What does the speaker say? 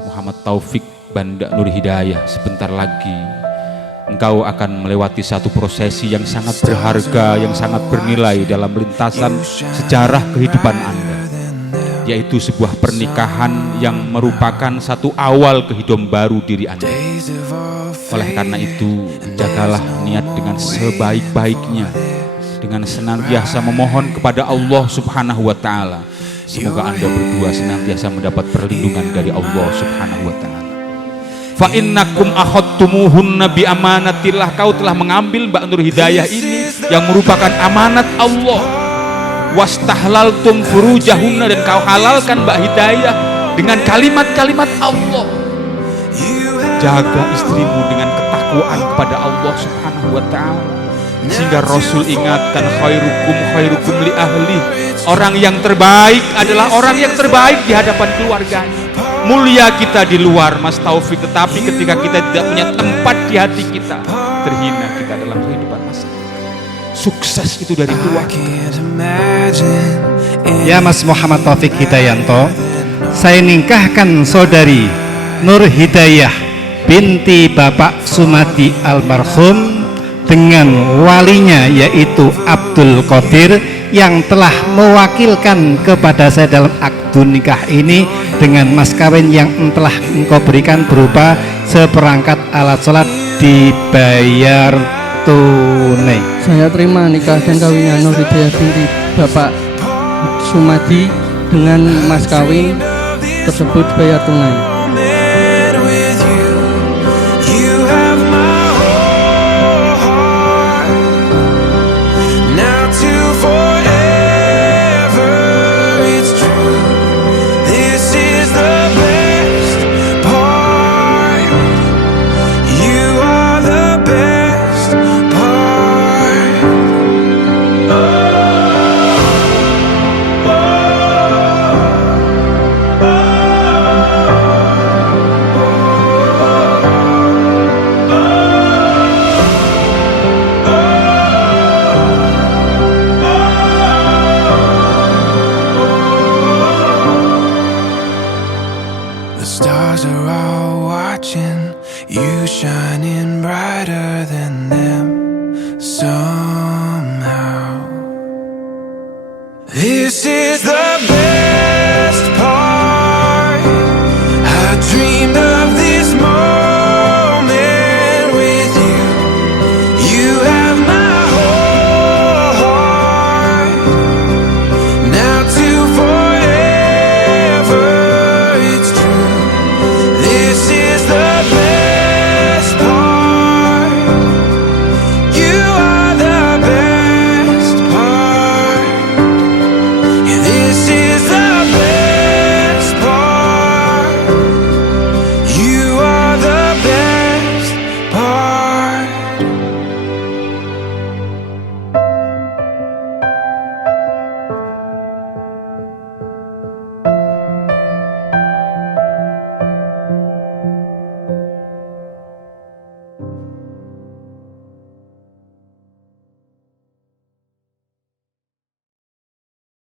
Mas Muhammad Taufik Banda Nur Hidayah, sebentar lagi engkau akan melewati satu prosesi yang sangat berharga, yang sangat bernilai dalam lintasan sejarah kehidupan Anda, yaitu sebuah pernikahan yang merupakan satu awal kehidupan baru diri Anda. Oleh karena itu, jagalah niat dengan sebaik-baiknya, dengan senantiasa memohon kepada Allah Subhanahu wa Ta'ala. Semoga Anda berdua senantiasa mendapat perlindungan dari Allah Subhanahu wa Ta'ala. Fa innakum akhadtumuhunna bi amanatillah, kau telah mengambil Mbak Nur Hidayah ini yang merupakan amanat Allah. Wastahlaltum furujahunna, dan kau halalkan Mbak Hidayah dengan kalimat-kalimat Allah. Jaga istrimu dengan ketakwaan kepada Allah Subhanahu wa Ta'ala, sehingga Rasul ingatkan khairukum li ahli, orang yang terbaik adalah orang yang terbaik di hadapan keluarganya. Mulia kita di luar Mas Taufik, tetapi ketika kita tidak punya tempat di hati kita, terhina kita dalam kehidupan masyarakat. Sukses itu dari keluarga. Ya Mas Muhammad Taufik Hidayanto, saya nikahkan saudari Nur Hidayah binti Bapak Sumadi almarhum dengan walinya yaitu Abdul Qadir, yang telah mewakilkan kepada saya dalam akdu nikah ini dengan mas kawin yang telah engkau berikan berupa seperangkat alat sholat dibayar tunai. Saya terima nikah dan kawinnya Nur Hidayah binti Bapak Sumadi dengan mas kawin tersebut dibayar tunai.